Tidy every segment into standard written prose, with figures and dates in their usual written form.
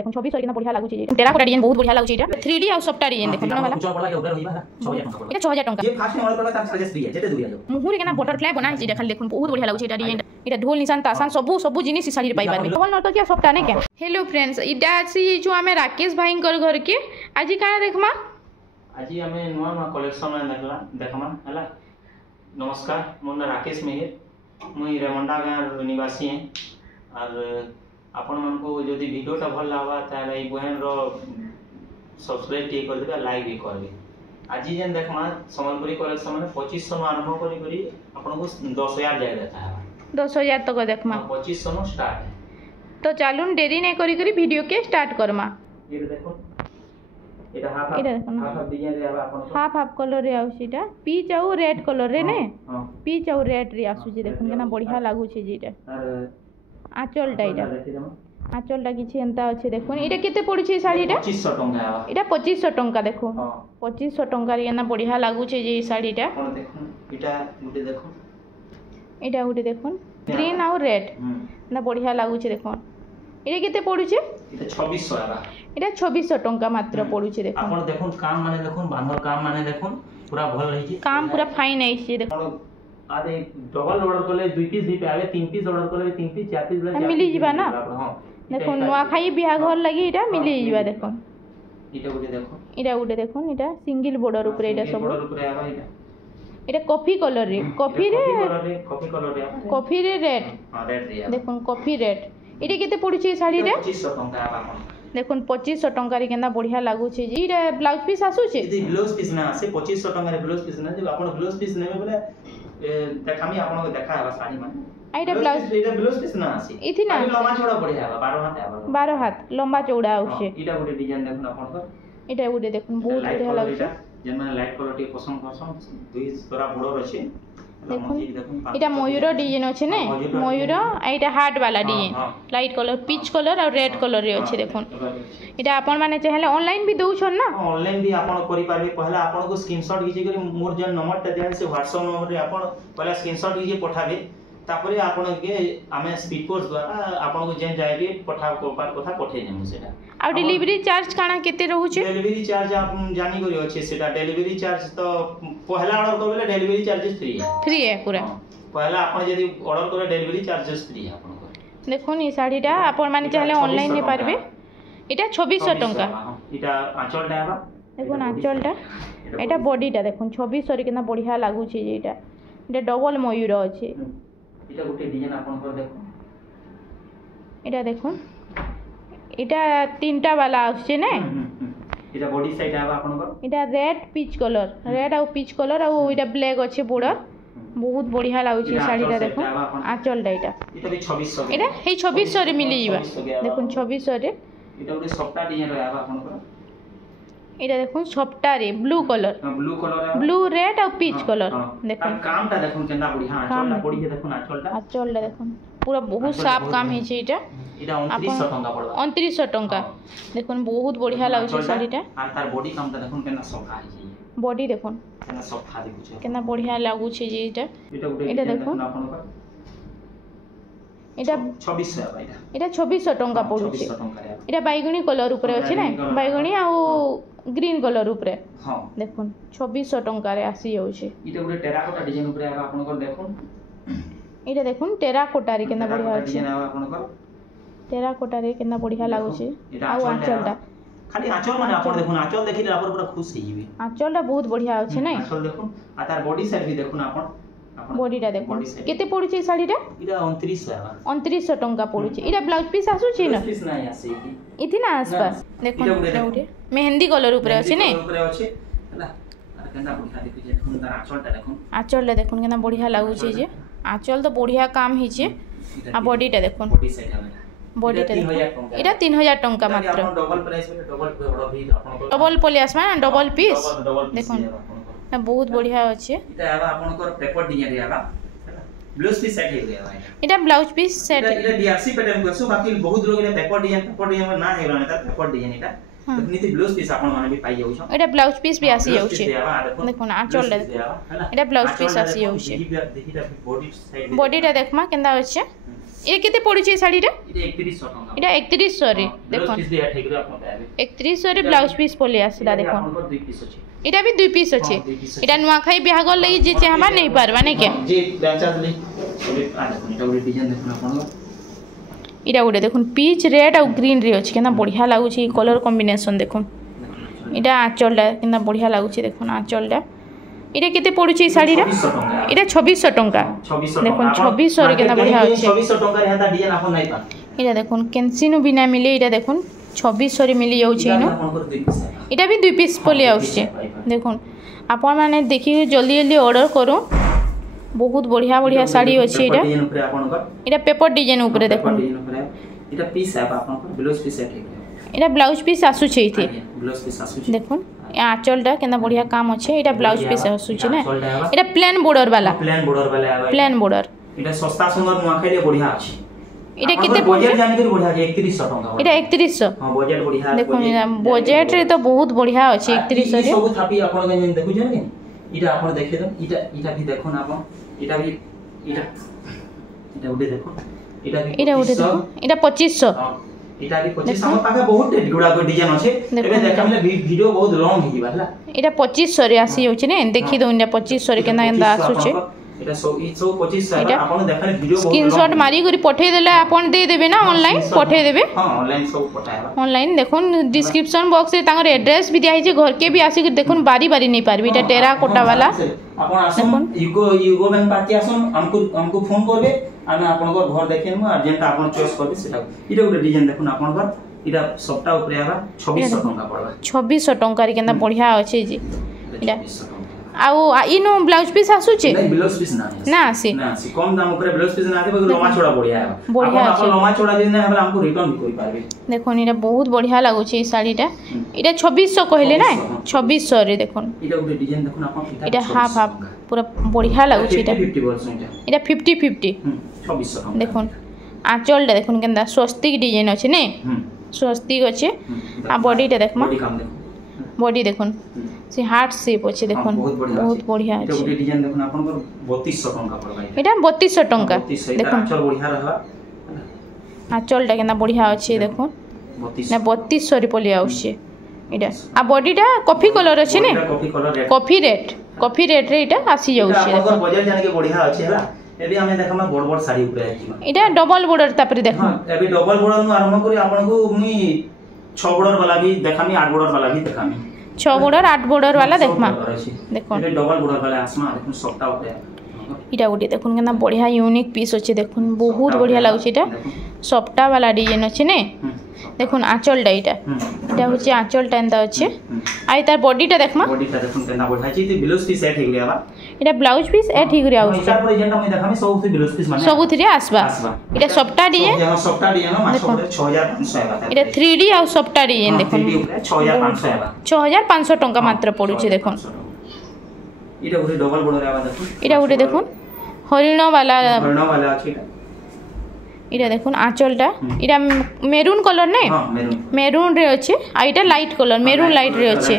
देखो 26 कितना बढ़िया लागुची जे टेराकोटा डिजाइन बहुत बढ़िया लागुची एटा 3D आ सॉफ्ट डिजाइन देखो ना वाला उचा पड़ा के ऊपर होइबा 6000 टंका ये फास्ट ऑर्डर करला तार सजेस्ट फ्री है जेते दूर आयो मुहुरी केना बटरफ्लाई बना छै देखल देखो बहुत बढ़िया लागुची एटा डिजाइन एटा ढोल निशान तासान सब जिनिस इ साड़ी पाई बार डबल नट क्या सॉफ्ट आने के हेलो फ्रेंड्स इटा आसी जो हमें राकेश भाई घर के आज काना देखमा आज हमें नवा कलेक्शन में देखमा हला नमस्कार मोर नाम राकेश मेहर मुई रेमंडा गाँव निवासी हैं और आपण मन को जदि वीडियोटा भल लागबा ताले ई बहन रो सब्सक्राइब टी कर देबा लाइक भी करबे आज जेन देखमा संबलपुरी कलेक्शन में 2500 आरंभ करी आपण को 10000 जाय देता है 10000 तक देखमा 2500 नो स्टार्ट है तो चालून देरी नहीं करी करी वीडियो के स्टार्ट करमा ये देखो एटा हाफ डिजाइन रे आबा आपण हाफ कलर रे आउसीटा पीच आउ रेड कलर रे ने पीच आउ रेड रे आसुची देखन केना बढ़िया लागु छै जेटा आचलटा इटा आचलटा किछि एंता अछि देखुन इटा केते पड़ु छै साड़ीटा 2500 टंका आबा इटा 2500 टंका देखो 2500 टंका रे केना बढ़िया लागु छै जे साड़ीटा कोन देखुन इटा गुटे देखुन ग्रीन आउ रेड ना बढ़िया लागु छै देखुन इटा केते पड़ु छै इटा 2600 आबा इटा 2600 टंका मात्र पड़ु छै देखुन आपण देखुन काम माने देखुन बांधर काम माने देखुन पूरा भल रही छै काम पूरा फाइन है छै देखुन आदे डबल ऑर्डर करले 2 पीस भी आवे 3 पीस ऑर्डर करले 3 पीस 4 पीस मिली जिबा ना देखो नवा खाई बिहा घर लगी इटा मिली जिबा देखो इटा गुटे देखो इटा सिंगल बॉर्डर ऊपर इटा सब बॉर्डर ऊपर आवा इटा कॉफी कलर रे कॉफी रे कॉफी रे रेड हां रेड रे देखो कॉफी रेड इटा केते पड़ु छै साड़ी रे 2500 टंका आवा कोन देखो 2500 टंका रे केना बढ़िया लागु छै जी रे ब्लाउज पीस आसु छै यदि ब्लाउज पीस ना आसे 2500 टंका रे ब्लाउज पीस ना जे आपण ब्लाउज पीस नेबे बोले देखामी आपण को देखाबा साड़ी माने आइटा ब्लाउज पीस ना आसी इथि ना लंबा चौड़ा बढ़िया बा 12 हाथ आबा 12 हाथ लंबा चौड़ा आउछे इटा गुटे डिजाइन देखुन आपण को इटा गुटे देखुन बहुत बढ़िया लागुछे जेन माने लाइट कलर टी पसंद करसन दुई तोरा बॉर्डर अछि देखुन इटा मयूर डिजाइन अछि ने मयूर आइटा हार्ट वाला design light colour peach colour और रेड कलर रे अछि देखुन इटा आपण माने चाहेले ऑनलाइन भी दउ छन ना ऑनलाइन भी आपण करि पारबे पहला आपण को स्क्रीनशॉट घिची करी मोर जे नंबर ता दिया से WhatsApp नंबर रे आपण पहला स्क्रीनशॉट घिची पठाबे तापरे आपण के हमें स्पीड पोस्ट द्वारा आपण को जेन जाय के पठा कोपार कथा पठे देमु सेटा आ डिलीवरी चार्ज काना केते रहू छै डिलीवरी चार्ज आपण जानि करियो छै सेटा डिलीवरी चार्ज तो पहला ऑर्डर करबे डिलीवरी चार्जेस फ्री है पूरा पहला आपण यदि ऑर्डर करे डिलीवरी चार्जेस फ्री है आपण को देखुन ई साड़ीटा आपण माने चाहले ऑनलाइन ने पारबे इटा 2600 टंका इटा आंचलटा आबा देखुन आंचलटा एटा बॉडीटा देखुन 2600 रे केना बढ़िया लागु छै जे एटा डबल मयूर अछि इटा गुटे डिजाइन आपण को देखो इटा देखुन इटा तीनटा वाला आछे ने इटा बॉडी साइड आबा आपण को इटा रेड पीच कलर रेड और पीच कलर और इटा ब्लैक अछि बॉर्डर बहुत बढ़िया लागु छै साड़ीटा देखो आंचलटा इटा भी 2600 इटा हे 2600 रे मिली जिबा देखुन 2600 रे इटा गुटे सफ्टा डिजाइन रे आबा आपण को इटा देखुन सफ्टा रे ब्लू कलर ब्लू रेड और पीच कलर देखुन कामटा देखुन केना बढ़िया आंचलटा पड़ी है देखुन आंचलटा देखुन पूरा बहुत साफ काम है छै इटा 2900 टंका पड़बा 2900 टंका देखुन बहुत बढ़िया लागु छै साड़ीटा आ तार बॉडी कामटा देखुन केना सफा है छै बॉडी देखुन केना सफा देखु छै केना बढ़िया लागु छै जे इटा देखुन आपन को इटा 2600 आबा इटा 2600 टंका पड़ु छै इटा बैगनी कलर ऊपर अछि नै बैगनी आ ग्रीन कलर ऊपर हां देखुन 2600 टंका रे आसी जाउ छै इटा गुटे टेराकोटा डिजाइन ऊपर आबा आपन को देखुन इटा देखुन टेराकोटा रे केना बढ़िया अछि डिजाइन आबा आपन को टेराकोटा रे केना बढ़िया लागु छै आ आंचलटा खाली आंचल माने आपण देखुन आंचल देखिले आपण पूरा खुश हो जिबे आंचलटा बहुत बढ़िया अछि नै आंचल देखुन आ तार बॉडी साइड भी देखुन आपण बॉडीटा देखुन केते पड़ु छै साड़ीटा इटा 2900 आबा 2900 टंका पड़ु छै इटा ब्लाउज पीस आसु छै ना पीस नाही आसे इथि ना आसपास देखुन उठे मेहंदी कलर ऊपर अछि नै ऊपर अछि हला आ केना बढ़िया देखि जे देखुन तार आंचलटा देखुन आंचलटा देखुन केना बढ़िया लागु छै जे आंचल तो बढ़िया काम हि छै आ बॉडीटा देखुन बॉडी साइड आबा बॉडीटा इटा 3000 टंका मात्र डबल प्राइस में डबल ऑर्डर भी आपण को डबल पलियास में डबल पीस देखुन ना बहुत बढ़िया अछि इटा आबा आपण को पेपर डिजाइन रे आबा ब्लाउज पीस सेट हे आबा इटा ब्लाउज पीस सेट इटा डीआरसी पैटर्न करसो बाकी बहुत लोग इटा पेपर डिजाइन ना हेला ना पेपर डिजाइन इटा तकनीति ब्लाउज पीस आपण माने भी पाई जाउ छ इटा ब्लाउज पीस भी आसी जाउ छै देखुन आंचल इटा ब्लाउज पीस आसी जाउ छै बॉडी साइड बॉडीटा देखमा केंदा अछि ये केते पडुची साड़ी रे এটা 3100 টাকা এটা 3100 রে দেখুন পিস দিয়া ঠিক করে আপন পাবে 3100 রে ব্লাউজ পিস পলে আসলা দেখুন আপনার দুই পিস আছে এটা भी 2 পিস আছে এটা নুয়াখাই বিহাগর লাগি যে চাহবা নাই পারবা নাই কে যে বেচা দিলি এটা ଗୋଟେ ডিজাইন দেখুন আপন এটা গোটে দেখুন পিচ রেড আর গ্রিন রে আছে কেনা বঢ়িয়া লাগুছি কলর কম্বিনেশন দেখুন এটা আঁচলটা কেনা বঢ়িয়া লাগুছি দেখুন আঁচলটা এটা কেতে পড়ুছি এই শাড়িটা এটা 2600 টাকা দেখুন 2600 রে কেনা বঢ়িয়া আছে 2600 টাকা হেতা ডিজাইন আপন নাই পা এটা দেখুন কেনসিনু বিনা মিলে এটা দেখুন 2600 রে মিলি যাଉଛି ইনো এটা भी 2 পিস পলে আউছে দেখুন আপন মানে দেখি জলদি জলদি অর্ডর করু बहुत बढ़िया बढ़िया साड़ी अछि एटा एटा पेपर डिजाइन ऊपर देखुन एटा पीस है आपन ब्लाउज पीस है ठीक एटा ब्लाउज पीस आसु छै इथे ब्लाउज पीस आसु देखुन या आंचलटा केना बढ़िया काम अछि एटा ब्लाउज पीस आसु छै ना एटा प्लेन बॉर्डर वाला प्लेन बॉर्डर एटा सस्ता सुंदर नुआखाई रे बढ़िया अछि एटा केते बजट जानि के बढ़िया 3100 टाका एटा 3100 हां बजट बढ़िया देखुन बजट रे तो बहुत बढ़िया अछि 3100 रे सब थापी आपन के देखु जन के इटा आपन देखे दो इटा भी देखो ना आपन इटा भी इटा उडे देखो इटा उडे देखो इटा 2500 इटा भी 2500 हम पाखे बहुत गुडा को डिजाइन अछि एबे देखमले वीडियो बहुत लॉन्ग हिबा हला इटा 2500 रे आसी होछि ने देखि दो इटा 2500 रे केना एंदा आसु छै এটা 2500 আপন দেখালে ভিডিও বহুত স্ক্রিনশট মারি করি পঠাই দেলে আপন দে দেবে না অনলাइन পঠাই দেবে हां ऑनलाइन सब पठाएबा ऑनलाइन देखुन डिस्क्रिप्शन बॉक्स रे तांगर एड्रेस भी दिया है घर के भी आसी के देखुन बारी बारी नहीं पारबी এটা टेरा कोटा वाला আপন আসুন युगो बैंक पार्टी আসুন हमको फोन করবে আমি আপনাদের ঘর দেখাইমু আর যেটা আপন চয়েস করবে সেটা এটা একটা ডিজাইন দেখুন আপনাদের এটা সবটা উপরে আবা 2600 টাকা পড়বা 2600 টাকা রে কেনা बढ़िया আছে জি এটা आउ इनो ब्लाउज पीस आसु छे नहीं ब्लाउज पीस ना आसी कम दाम ऊपर ब्लाउज पीस ना आते लम्बा चौड़ा बढ़िया है अपन लम्बा चौड़ा दिन हमरा हमको रिटर्न भी कोई पारबे देखो इटा बहुत बढ़िया लागो छे साड़ीटा इटा 2600 कहले ना 2600 रे देखो इटा उडे डिजाइन देखो अपन इटा हाफ हाफ पूरा बढ़िया लागो छे इटा 50% इटा 50 50 2600 देखो आंचलटा देखो केनदा स्वस्तिक डिजाइन अछि ने स्वस्तिक अछि आ बॉडीटा देखमा बॉडी देखो से हार्ट शेप अछि देखो बहुत बढ़िया अछि एटा डिजाइन देखो आपन 3200 टका पड़बा एटा 3200 टका देखो आंचल बढ़िया रहबा आंचलटा केना बढ़िया अछि देखो ना 3200 रे पले आउछे एटा आ बॉडीटा कॉफी कलर अछि ने कॉफी रेड रे एटा आसी जाउछे देखो बजट जाने के बढ़िया अछि हला एबे हमें देखमा बड़ बड़ साड़ी ऊपर आछि एटा डबल बॉर्डर तापरे देखो एबे डबल बॉर्डर नु आरंभ करी आपन को मुई 6 बॉर्डर वाला भी देखामी 8 बॉर्डर वाला भी देखामी 6 बॉर्डर 8 बॉर्डर वाला देखमा देखो एबे डबल बॉर्डर वाला आसमा देखो सबटा ऊपर इटा गोटे देखुन केना बढ़िया यूनिक पीस अछि देखुन बहुत बढ़िया लागु छै इटा सफ्टा वाला डिजाइन अछि ने देखुन आंचलटा इटा होछि आंचलटा एंदा अछि आइ तार बॉडीटा देखमा बॉडीटा देखुन केना बढ़िया छै ब्लाउज पीस सेट हेगले आबा इटा ब्लाउज पीस एट हिगरे आउ छै पर जेंटा मैं देखामी सब ब्लाउज पीस माने सब थ्री आसबा इटा सफ्टा डिजाइन सफ्टा डिजाइन मात्र 6500 आबा इटा 3D आ सफ्टा डिजाइन देखुन 6500 आबा 6500 टका मात्र पडु छै देखुन इटा उडे डबल बॉर्डर आबा देखुन इटा उडे देखुन हरिण वाला अछि इटा देखुन आंचलटा इटा मेरून कलर नै हां मेरून रे अछि आ इटा लाइट कलर मेरून लाइट रे अछि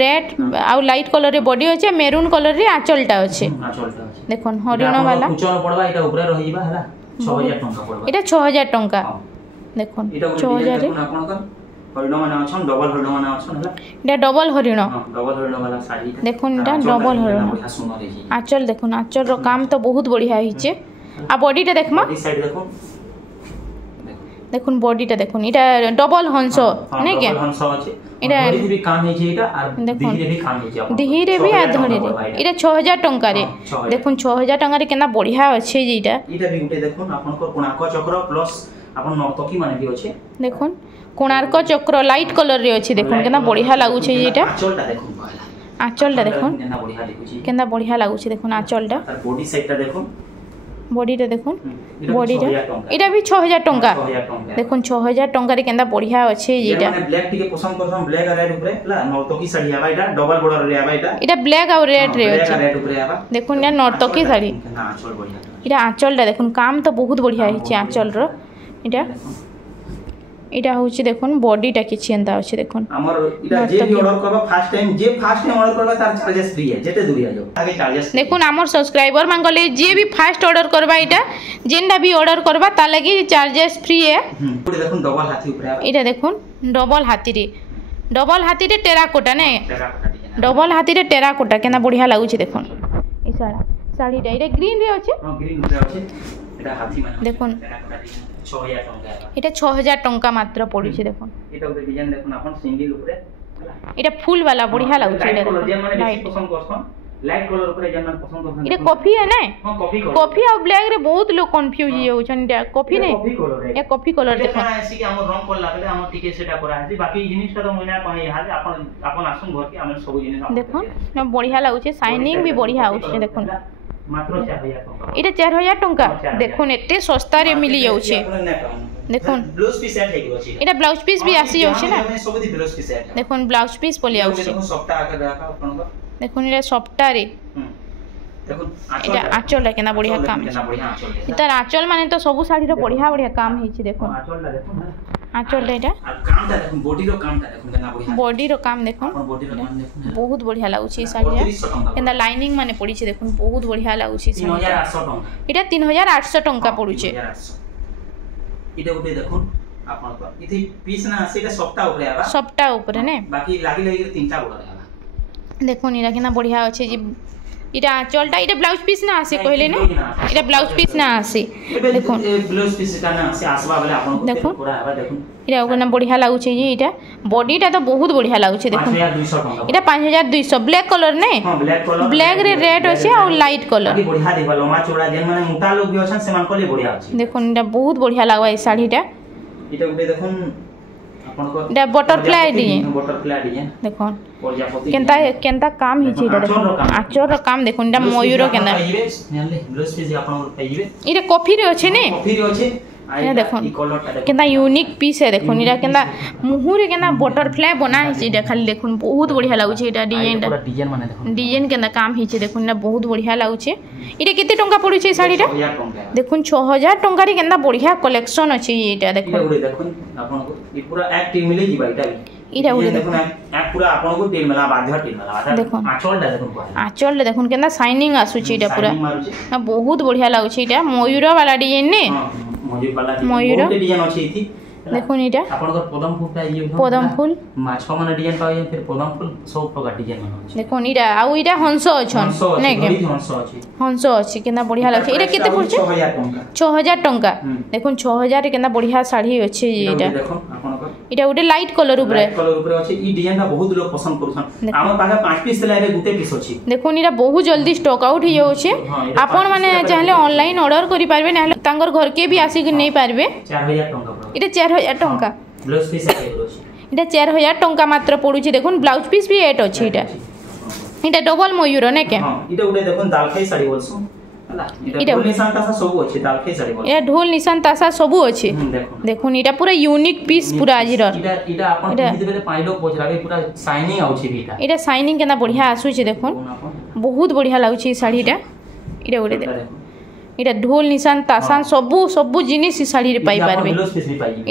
रेड आ लाइट कलर रे बॉडी अछि मेरून कलर रे आंचलटा अछि देखुन हरिण वाला कुचन पड़बा इटा ऊपर रहिबा हला 6000 टका पड़बा इटा 6000 टका देखुन 6000 रे आपन का हरिण माने अछन डबल हरिण माने अछन हला इटा डबल हरिण डबल हरिण वाला साड़ी देखुन इटा डबल हरिण आंचल देखुन आंचल रो काम तो बहुत बढ़िया हिचे आ बॉडीटा देखमा बॉडी साइड देखो देखुन बॉडीटा देखुन इटा डबल हंस नै के हंस अछि इटा बॉडी भी काम हे छै इटा आ दिहिरे भी काम हे छै दिहिरे भी आ धड़ी रे इटा 6000 टंका रे देखुन 6000 टंका रे केना बढ़िया अछि जे इटा भी उठे देखुन आपन को कोणार्क चक्र प्लस आपन नर्तकी माने भी अछि देखुन कोणार्क चक्र लाइट कलर रे अछि देखुन केना बढ़िया लागु छै इटा आंचलटा देखुन आंचलटा देखुन केना बढ़िया देखु छी केना बढ़िया लागु छै देखुन आंचलटा तार बॉडी साइडटा देखुन बॉडीटा देखुन बॉडीटा इटा भी 6000 टंका देखुन 6000 टंका रे केना बढ़िया अछि इटा माने ब्लैक टिके पसंद करछम ब्लैक आ रेड ऊपर ला नर्तकी साड़ी आबा इटा डबल बॉर्डर रे आबा इटा ब्लैक और रेड रे अछि रेड ऊपर आबा देखुन या नर्तकी साड़ी आंचल बढ़िया इटा आंचलटा देखुन काम तो बहुत बढ़िया हिचे आंचल रो इटा এটা হচ্ছে দেখুন বডিটা কিছু এন্তা আছে দেখুন আমার এটা যে বি অর্ডার করবা ফার্স্ট টাইম অর্ডার করবা তার চার্জেস ফ্রি है যেতে দূরিয়া যাও আগে চার্জেস দেখুন আমার সাবস্ক্রাইবার মানগলে যে বি ফার্স্ট অর্ডার করবা এটা যেনটা বি অর্ডার করবা তা লাগি চার্জেস ফ্রি है পুরো দেখুন ডবল হাতি উপরে এটা দেখুন ডবল হাতিরে টেরাকোটা নে টেরাকোটা ডিজাইন ডবল হাতিরে টেরাকোটা কেনা বঢ়িয়া লাগুছে দেখুন এই শাড়িটা এটা গ্রিন রে আছে গ্রিন উপরে আছে এটা হাতি মানে দেখুন টেরাকোটা ডিজাইন 6000 টাকা এটা 6000 টঙ্কা মাত্র পড়ুছে দেখুন এটা উপরে ডিজাইন দেখুন আপন সিঙ্গেল উপরে এটা ফুল वाला বঢ়িয়া লাগুছে এটা কলর যে মানে বেশি পছন্দ করছন লাইট কলর উপরে যে মানে পছন্দ করছন এটা কফি है ना हां कॉफी कलर कॉफी और ब्लैक रे बहुत लोग कंफ्यूज होछन এটা कॉफी नहीं कॉफी कलर है ये कॉफी कलर देखो देखो ऐसी कि हम रंग कलर लागले हम टिके सेटा करा है बाकी जिनिसटा तो मने कहि हाल अपन आसुन घर के हम सब जिनिस देखो ना बढ़िया लाଗୁছে শাইনিং भी बढ़िया होছে দেখুন मात्र 4000 টাকা এটা 4000 টাকা দেখুন এতে সস্তা রে মিলি যাচ্ছে দেখুন ব্লাউজ পিস সেট হেগো আছে এটা ব্লাউজ পিস भी আসি যাচ্ছে না सब दी ब्लाउज पिस सेट দেখুন ব্লাউজ পিস পলি যাচ্ছে देखो सप्ताह आके देखा अपन को দেখুন এটা সফটা রে দেখুন এটা আঁচলটা কেনা বঢ়িয়া কাম কেনা বঢ়িয়া আঁচল তার আঁচল মানে তো সবু শাড়ির বঢ়িয়া কাম ହେଇଛି দেখুন আঁচলটা দেখুন আঁচলটা এটা আর কামটা দেখুন বডির কামটা দেখুন কেনা বঢ়িয়া বডির কাম দেখুন আপন বডির কাম দেখুন বহুত বঢ়িয়া লাগুଛି এই শাড়িটা 3300 টাকা কেনা লাইনিং মানে পড়িছে দেখুন বহুত বঢ়িয়া লাগুଛି 3800 টাকা এটা 3800 টাকা পড়ুছে এটা উপরে দেখুন আপন তো ইতি পিস না সেটা সপ্তাহ উপরে আবা সবটা উপরে নে বাকি লাগি তিনটা বড় আবা দেখুন এটা কেনা বঢ়িয়া আছে যে এটা আঁচলটা এটা ব্লাউজ পিস না আসে কইলে না এটা ব্লাউজ পিস না আসে দেখুন ব্লাউজ পিস টা না আসে আসবা বলে আপন দেখুন পুরা আবা দেখুন এটা ওখানে বঢ়িয়া লাগুছে যে এটা বডিটা তো বহুত বঢ়িয়া লাগুছে দেখুন 5200 টাকা এটা 5200 ব্ল্যাক কলর নে हां ब्लैक कलर ब्लैक रे रेड আছে আর লাইট কলর আগে বঢ়িয়া দেবা লম্বা চওড়া যেন মানে মোটা লোক বি আছেন সেমান কলে বঢ়িয়া আছে দেখুন এটা বহুত বঢ়িয়া লাগবা এই শাড়িটা এটা উপরে দেখুন আপন কো এটা বাটারফ্লাই ডিজাইন দেখুন প্রজাপতি কেনতা কাম হিছে এটা দেখুন আঁচর কাম দেখুন এটা ময়ূর কেনতা নেলে ব্লাউজ পিস আপন পাইবে এটা কফি রে আছে নে কফি রে আছে এটা দেখুন এই কলরটা দেখুন কেনতা ইউনিক পিস है দেখুন এটা কেনতা মুহুরে কেনতা বাটারফ্লাই বনা হিছে এটা খালি দেখুন বহুত বঢ়িয়া লাগুছে এটা ডিজাইনটা পুরা ডিজাইন মানে দেখুন ডিজাইন কেনতা কাম হিছে দেখুন এটা বহুত বঢ়িয়া লাগুছে এটা কেতে টাকা পড়ুছে এই শাড়িটা 1000 টাকা দেখুন 6000 টাকা রে কেনতা বঢ়িয়া কালেকশন আছে এটা দেখুন এটা দেখুন আপন কো এই পুরা এক টিম মিলে দিবা এটা দেখুন এক পুরা আপন কো টিম মেলা বাধ্য টিম মেলা দেখুন আঁচলটা দেখুন আঁচলটা দেখুন কেনতা শাইনিং আসুছে এটা পুরা বহুত বঢ়িয়া লাগুছে এটা ময়ূর वाला ডিজাইন নে ময়ূর ডিজাইন আছে ইতি দেখুন এটা আপনাদের পদম ফুলটা পদম ফুল মাছ মানে ডিজাইন পাওয়া যায় ফির পদম ফুল সব প্রকার ডিজাইন আছে দেখুন এটা আর এটা হংস অছন নাকি হংস আছে কেনা বঢ়িয়া লাগছে এটা কেতে পড়ছে 6000 টাকা দেখুন 6000 রে কেনা বঢ়িয়া শাড়ি আছে এটা দেখুন আপনাদের এটা ওটা লাইট কলর উপরে আছে এই ডিজাইনটা বহুত লোক পছন্দ করছন আমার পাখে 5 পিস লাইরে গুতে পিস আছে দেখুন এটা বহু জলদি স্টক আউট হই যাচ্ছে আপন মানে চাইলে অনলাইন অর্ডার করি পারবে না তাঙ্গর ঘরকে भी আসি নেই পারবে 4000 টাকা এটা 4000 টাকা ব্লাউজ পিস আছে এটা 4000 টাকা মাত্র পড়ুছে দেখুন ব্লাউজ পিস भी এট আছে এটা ডবল ময়ূর নাকি এটা উড়ে দেখুন দালখাই শাড়ি বলছো এটা ঢোল নিশান তাসা সবু আছে দালখাই শাড়ি বলছো এটা ঢোল নিশান তাসা সবু আছে দেখুন এটা পুরা ইউনিক পিস পুরা আজির এটা আপন দিতে পাই লোক পছরাবে পুরা শাইনিং আউছে বিটা এটা শাইনিং কেনা বঢ়িয়া আসুছে দেখুন বহুত বঢ়িয়া লাগুছে এই শাড়িটা এটা উড়ে দেখুন এটা ঢোল নিশান তাসান সবু জিনিস এই শাড়িরে পাই পারবে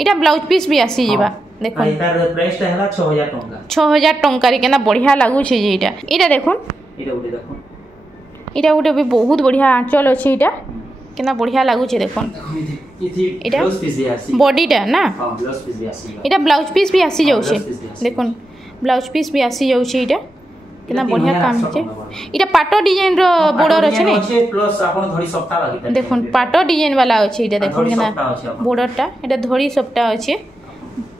এটা ব্লাউজ পিস भी আসি যাবা দেখুন এটার প্রাইসটা হলা 6000 টাকা 6000 টাকা রে কেনা বঢ়িয়া লাগুছে যে এটা দেখুন এটা উড়ে দেখুন এটা উড়ে भी বহুত বঢ়িয়া আঁচল আছে এটা কেনা বঢ়িয়া লাগুছে দেখুন এটা ব্লাউজ পিস আসি বডিটা না হ্যাঁ ব্লাউজ পিস আসি এটা ব্লাউজ পিস भी আসি যাচ্ছে দেখুন ব্লাউজ পিস भी আসি যাচ্ছে এটা কেনা বঢ়িয়া কাম আছে এটা পাটো ডিজাইন র বর্ডার আছে না প্লাস আপন ধরি সপ্তাহ লাগিতা দেখুন পাটো ডিজাইন वाला আছে এটা দেখুন কেনা বর্ডারটা এটা ধরি সপ্তাহ আছে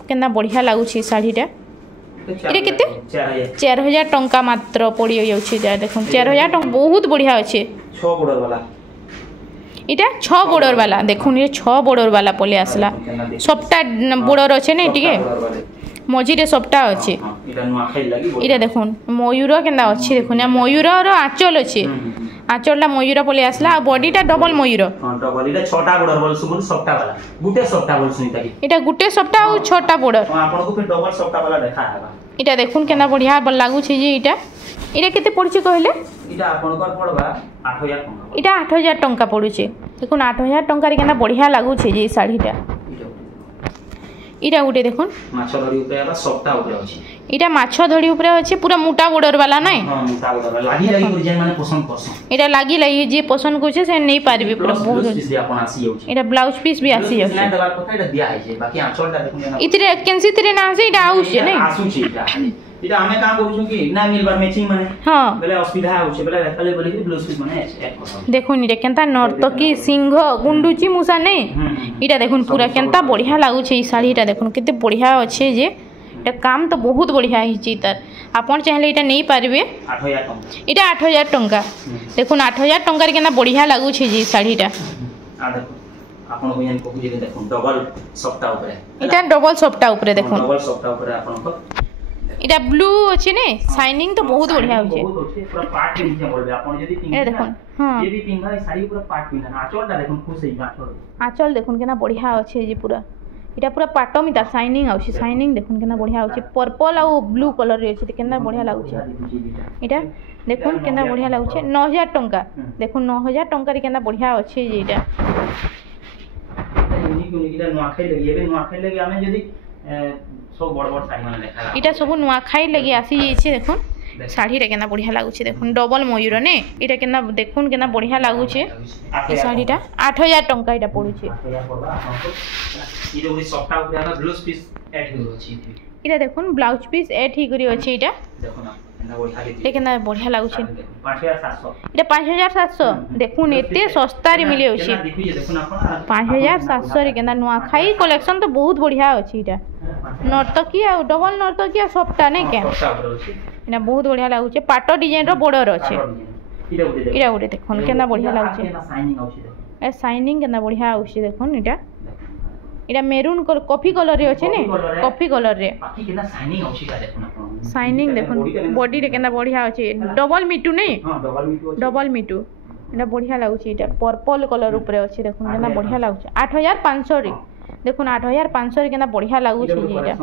কেনা বঢ়িয়া লাগুছে শাড়িটা এটা কেতে 4000 টাকা মাত্র পড়ি যাচ্ছে যা দেখুন 4000 টাকা বহুত বঢ়িয়া আছে 6 বর্ডার वाला এটা 6 বর্ডার वाला দেখুন এটা 6 বর্ডার वाला পলে আসলা সবটা বর্ডার আছে না এটিকে মজিরে সবটা আছে এটা নোয়াখাই লাগি এটা দেখুন ময়ূর কেন্দা আছে দেখুন ময়ূরর আঁচল আছে আঁচলটা ময়ূর পলে আসলা আর বডিটা ডবল ময়ূর ডবল এটা 6টা বর্ডার বলছো বল সবটা वाला গুটে সবটা বলছো এটাকি এটা গুটে সবটা আর 6টা বর্ডার আপনাকে ফির ডবল সবটা वाला দেখা হবে এটা দেখুন কেন্দা বঢ়িয়া লাগুছে যে এটা কেতে পড়ছে কইলে এটা আপনাদের পড়বা 8000 টাকা এটা 8000 টাকা পড়ুছে দেখুন 8000 টাকা রে কেন্দা বঢ়িয়া লাগুছে যে শাড়িটা इटा गोटे देखुन माछ धड़ी ऊपर आबा सप्ता ऊपर अछि इटा माछ धड़ी ऊपर अछि पूरा मोटा बॉर्डर वाला नै हां मोटा बॉर्डर लागी कर जे माने पसंद करसन इटा लागी जे पसंद करछे से नै पारबे पूरा बहुत पीस भी अपन आसी जाउछि इटा ब्लाउज पीस भी आसी जाउछि ना दबार कथा इटा दिया है जे बाकी आंचलटा देखुन इतरे केनसी तरे ना से इटा आउछि नै आसुछि इटा इटा हमें का कहू कि ना मिलबार मैचिंग माने हां बेले असुविधा होछि बेले खाली बोली कि ब्लाउज पीस माने ऐड कर देखुन इटा केनता नर्तकी सिंह गुंडुची मुसा नै इटा देखुन पूरा केनता बढ़िया लागु छै ई साड़ीटा देखुन केते बढ़िया अछि जे इटा काम तो बहुत बढ़िया हिची तार आपण चाहले इटा नै पारबे 8000 टका इटा 8000 टका देखुन 8000 टका रे केना बढ़िया लागु छै जे साड़ीटा आ देखो आपण बहन को जे देखुन डबल सप्ता ऊपर इटा डबल सप्ता ऊपर देखुन डबल सप्ता ऊपर आपण को इटा ब्लू अछि ने शाइनिंग तो बहुत बढ़िया होचे बहुत होचे पूरा पार्ट के नीचे बोलबे आपण यदि पिन ए देखुन हां ये भी पिन साड़ी पूरा पार्ट पिन आंचलटा देखुन खुश है आंचल देखुन केना बढ़िया अछि जे पूरा इटा पूरा पाटो मिता शाइनिंग आउछि शाइनिंग देखुन केना बढ़िया आउछि पर्पल आ ब्लू कलर रे अछि केना बढ़िया लागुछि इटा देखुन केना बढ़िया लागुछि 9000 टका देखुन 9000 टका रे केना बढ़िया अछि जे इटा यूनिक इटा नुआखाई लगी एबे नुआखाई लगी हमें जदी सब बड़ बड़ साड़ी माने देखा इटा सब नुआखाई लगी आसी जेछि देखुन साड़ी रे केना बढ़िया लागुछि देखुन डबल मयूर ने इटा केना देखुन केना बढ़िया लागुछि ई साड़ीटा 8000 टका इटा पडुछि 8000 पड़बा आपको ई जो सप्ताह ऊपर आबा ब्लाउज पीस ऐड हो अछि इटा देखुन ब्लाउज पीस ऐड ही करी अछि इटा देखुन केना बढ़िया इटा केना बढ़िया लागुछि 5700 इटा 5700 देखुन एते सस्ता रे मिले अछि देखुन अपन 5700 रे केना नुआखाई कलेक्शन तो बहुत बढ़िया अछि इटा नर्तकी आ डबल नर्तकी आ सप्ता नै के इना बहुत बढ़िया लागुछि पाटो डिजाइन रो बॉर्डर अछि इटा गोटे देखुन केना बढ़िया लागुछि शाइनिंग आउछि ए शाइनिंग केना बढ़िया आउछि देखुन इटा इटा मेरून कॉफी कलर रे अछि ने कॉफी कलर रे बाकी केना शाइनिंग आउछि का देखुन अपन शाइनिंग देखुन बॉडी रे केना बढ़िया अछि डबल मिटू नै हां डबल मिटू इटा बढ़िया लागुछि इटा पर्पल कलर ऊपर अछि देखुन केना बढ़िया लागुछि 8500 रे देखुन 8500 रे केना बढ़िया लागुछि इटा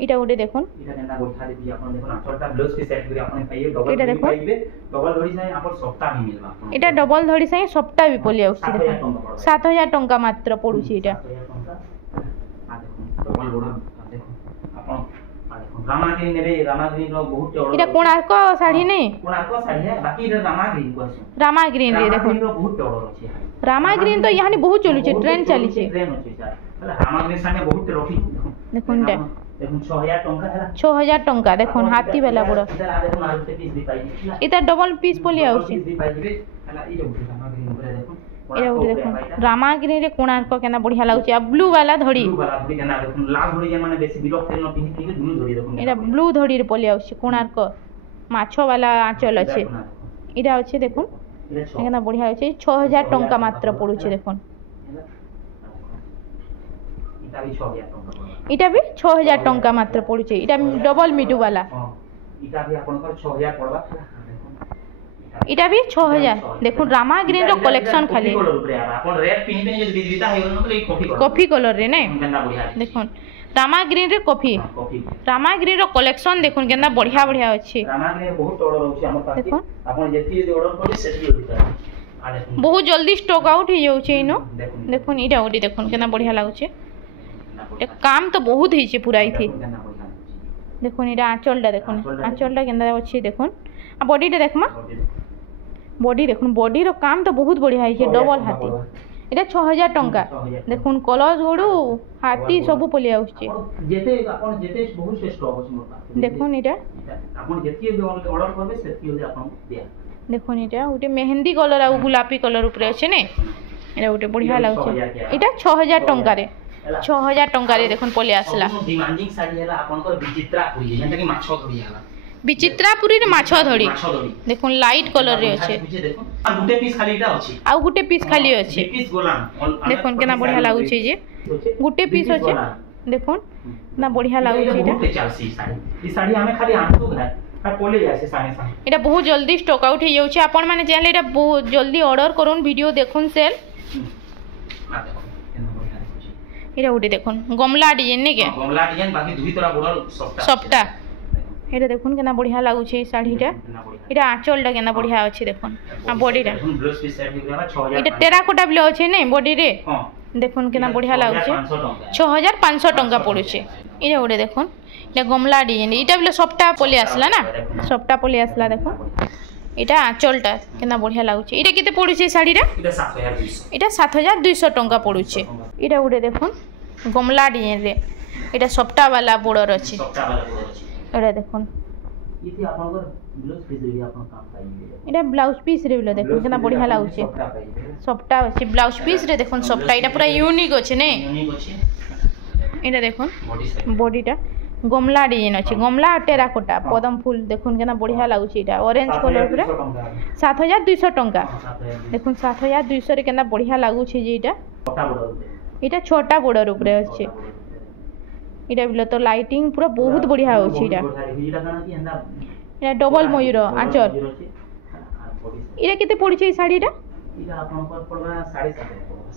इटा गोटे देखुन इटा केना गोठा देबी अपन देखुन आंचलटा ब्लाउज के सेट करी अपन पाइए डबल पाइबे डबल धड़ी जाय अपन सप्ताह भी मिलबा इटा डबल धड़ी सही सप्ताह भी पली आउछि देखुन 7000 टका मात्र पडुछि इटा आ देखुन डबल बॉर्डर देखुन अपन आ देखुन रामाग्रीन नेबे रामाग्रीन रो बहुत ऑर्डर इटा कोणार्क साड़ी नै कोणार्क साड़ी है बाकी इटा रामाग्रीन कोसो रामाग्रीन रे देखुन रो बहुत ऑर्डर अछि रामाग्रीन तो यहानी बहुत चलु छै ट्रेंड चली छै ट्रेन अछि सर रामाग्रीन साने बहुत रखी देखुन इटा देखुन 6000 टका है 6000 टका देखुन हाथी वाला बड़ इधर देखुन आलू के पीस भी पाई इटा डबल पीस पली आउछि भी पाई दिबे हला ई जो रामाग्रीन ऊपर देखुन एरा उठे देखुन रामाग्रीन रे कोणार्क केना बढ़िया लागुछि आ ब्लू वाला धड़ी केना देखुन लाल धड़ी जे माने बेसी बिरक्त न पिनि कि ब्लू धड़ी देखुन एरा ब्लू धड़ी रे पली आउछि कोणार्क माछो वाला आंचल अछि इरा अछि देखुन केना बढ़िया अछि 6000 टका मात्र पडुछि देखुन इटा भी 6000 टका मात्र पडुछि इटा डबल मिटू वाला इटा भी आपनकर 6000 पड़बा इटा भी 6000 देखुन रामाग्रीन रो कलेक्शन खाली अपन रेड पिनबे जे विविधता है मतलब ई कॉफी कलर रे नै केना बढ़िया देखुन रामाग्रीन रे कॉफी रामाग्रीन रो कलेक्शन देखुन केना बढ़िया बढ़िया अछि रामाग्रीन बहुत ऑर्डर होछि हमर पास देखुन अपन जेति ऑर्डर करी सेति होता आ देखुन बहुत जल्दी स्टॉक आउट हो जाउछि इनो देखुन इटा ओडी देखुन केना बढ़िया लागुछि काम तो बहुत ही छै पूरा इथि देखुन इटा आंचलटा देखुन आंचलटा केना अछि देखुन आ बॉडीटा देखमा बॉडी देखुन बॉडी रो काम तो बहुत बढ़िया है डबल हाथी इटा 6000 टका देखुन कलर जोडू हाथी सब पली आउछि जेते अपन जेते बहुत श्रेष्ठ होछि मोर पास देखुन इटा अपन जेति ऑर्डर करबे सेति होले अपन दिया देखुन इटा उटे मेहंदी कलर आ गुलाबी कलर ऊपर अछि ने एटा उटे बढ़िया लागुछि इटा 6000 टका रे 6000 टका रे देखुन पली आसला डिमांडिंग साडी हला आपनकर विचित्रापुरी जेंटा कि माछो धड़ी हला विचित्रापुरी रे माछो धड़ी देखुन लाइट कलर रे अछि देखुन आ गुटे पीस खाली इटा अछि आ गुटे पीस खाली अछि पीस गोलाम देखुन केना बढ़िया लागुछि जे गुटे पीस अछि देखुन ना बढ़िया लागुछि इटा बहुत चलसी साडी ई साडी हमें खाली आंसू ना पले जासे साने साने एटा बहुत जल्दी स्टॉक आउट हो जाउछि आपण माने जानले एटा बहुत जल्दी ऑर्डर करून वीडियो देखुन सेल आ देखो केना बढ़िया देखुछि एटा उटे देखुन गमला डिजाइन ने के गमला डिजाइन बाकी दुई तरह बॉर्डर सप्ता एटा देखुन केना बढ़िया लागुछि साड़ीटा एटा आंचलटा केना बढ़िया अछि देखुन आ बॉडीटा ब्लाउज पीस सेट दिबा 6000 एटा टेराकोटा ब्लाउज अछि नै बॉडी रे हां দেখুন কেনা বঢ়িয়া লাগুছে 6500 টঙ্কা পড়ুছে এটা গোটে দেখুন এটা গমলা ডিজাইন এটা বলে সবটা পলি আসলা না সবটা পলি আসলা দেখুন এটা আঁচলটা কেনা বঢ়িয়া লাগুছে এটা কেতে পড়ুছে শাড়িটা এটা 7200 টঙ্কা পড়ুছে এটা গোটে দেখুন গমলা ডিজাইন রে এটা সবটা বালা বড়র আছে এটা দেখুন এটা ব্লাউজ পিস রে বলে দেখুন কেনা বঢ়িয়া লাগুছে সবটা আছে ব্লাউজ পিস রে দেখুন সবটা এটা পুরা ইউনিক আছে নে এটা দেখুন বডিটা গমলা ডিজাইন আছে গমলা টেরাকোটা পদম ফুল দেখুন কেনা বঢ়িয়া লাগুছে এটা অরেঞ্জ কলর পুরা 7200 টঙ্কা দেখুন 7200 রে কেনা বঢ়িয়া লাগুছে যে এটা ছোটা বড়র উপরে আছে এটা বলে তো লাইটিং পুরা বহুত বঢ়িয়া হচ্ছে এটা ডবল ময়ূর আঁচল এটা কেতে পড়ছে এই শাড়িটা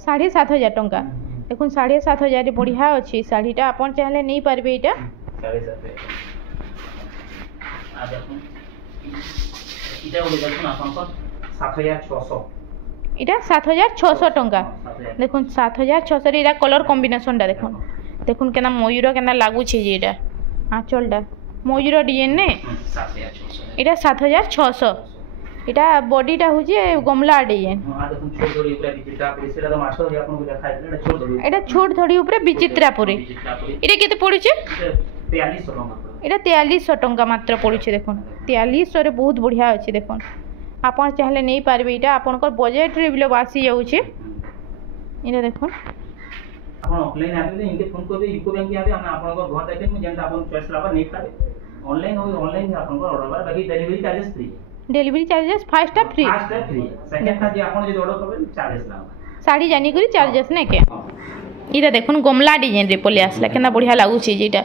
7500 টঙ্কা দেখুন 7500 বঢ়িয়া আছে শাড়িটা আপন চাইলে নেই পারবে এটা এটা 7600 টঙ্কা দেখুন 7600 এটা কলর কম্বিনেশনটা দেখুন দেখুন কেনা ময়ূর কেনা লাগুছে যে এটা আঁচলটা ময়ূর ডিজাইন নে এটা 7600 এটা বডিটা হচ্ছে গমলা ডিজাইন এটা ছোট ধড়ি উপরে বিচিত্রাপুরে এটা কেতে পড়ুছে এটা 4300 টঙ্কা মাত্র পড়ুছে দেখুন 4300 রে বহুত বঢ়িয়া আছে দেখুন আপন চাইলে নেই পারবে এটা আপনার বজেট রে বিলো বাসি যাচ্ছে এটা দেখুন ଆପଣ ଅଫଲାଇନ୍ ଆସିଲେ ଇନକେ ଫୋନ୍ କରିବେ ୟୁକୋ ବ୍ୟାଙ୍କ ଆବେ ଆମେ ଆପଣଙ୍କ ଘର ଯାଇକି ମୁଁ ଯେନ୍ଟା ଆପଣ ଚଏସ୍ ଲାଭ ନେଇ ପାରେ ଅନଲାଇନ୍ ଆପଣଙ୍କ ଅର୍ଡର ବା ବାକି delivery charges free delivery charges ফার্স্টটা ফ্রি সেকেন্ডটা যে আপন যদি অর্ডর করবেন চার্जेस লাভ শাড়ি জানি করি চার্জেস নাকি এটা দেখুন গমলা ডিজাইন রে পলে আসলা কেনা বঢ়িয়া লাগুছে যেটা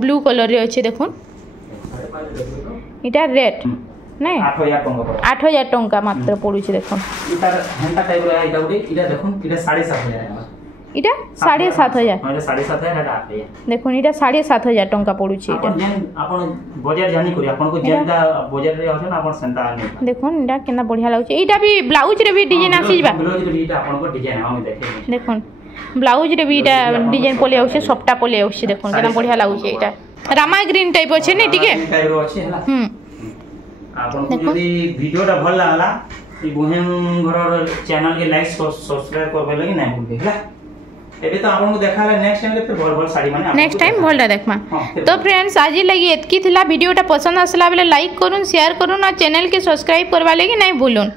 ব্লু কলর রে আছে দেখুন এটা রেড নাই 8000 টঙ্কা মাত্র পড়ুছে দেখুন এটা হেন্টা টাইপ রে এটা গুটি এটা দেখুন এটা 7500 এটা 7500 এটা 7500 এটা 8000 দেখুন এটা 7500 টঙ্কা পড়ুছে এটা আপন বজার জানি করি আপনকো যেটা বজার রে আছে না আপন সেন্টা আনি দেখুন এটা কেনা বঢ়িয়া লাগুছে এইটা বি ব্লাউজ রে বি ডিজাইন আসিবা ব্লাউজ রে এটা আপনকো ডিজাইন আমি দেখে দেখুন ব্লাউজ রে বি এটা ডিজাইন পলে আসছে সবটা পলে আসছে দেখুন কেনা বঢ়িয়া লাগুছে এটা রামা গ্রিন টাইপ আছে না ঠিক আছে টাইপ আছে হলা आपनको यदि वीडियोटा भल लागला ई बुहेन घर चैनल के लाइक सब्सक्राइब करबे लगी नै भूलबे हला एबे तो आपनको देखाला नेक्स्ट टाइम के भल भल साड़ी माने नेक्स्ट टाइम भलटा देखमा तो फ्रेंड्स आज लगी एतकी थिला वीडियोटा पसंद आसला बेले लाइक करूँ शेयर करूँ और चैनल के सब्सक्राइब करवा लगी नै भूलुन।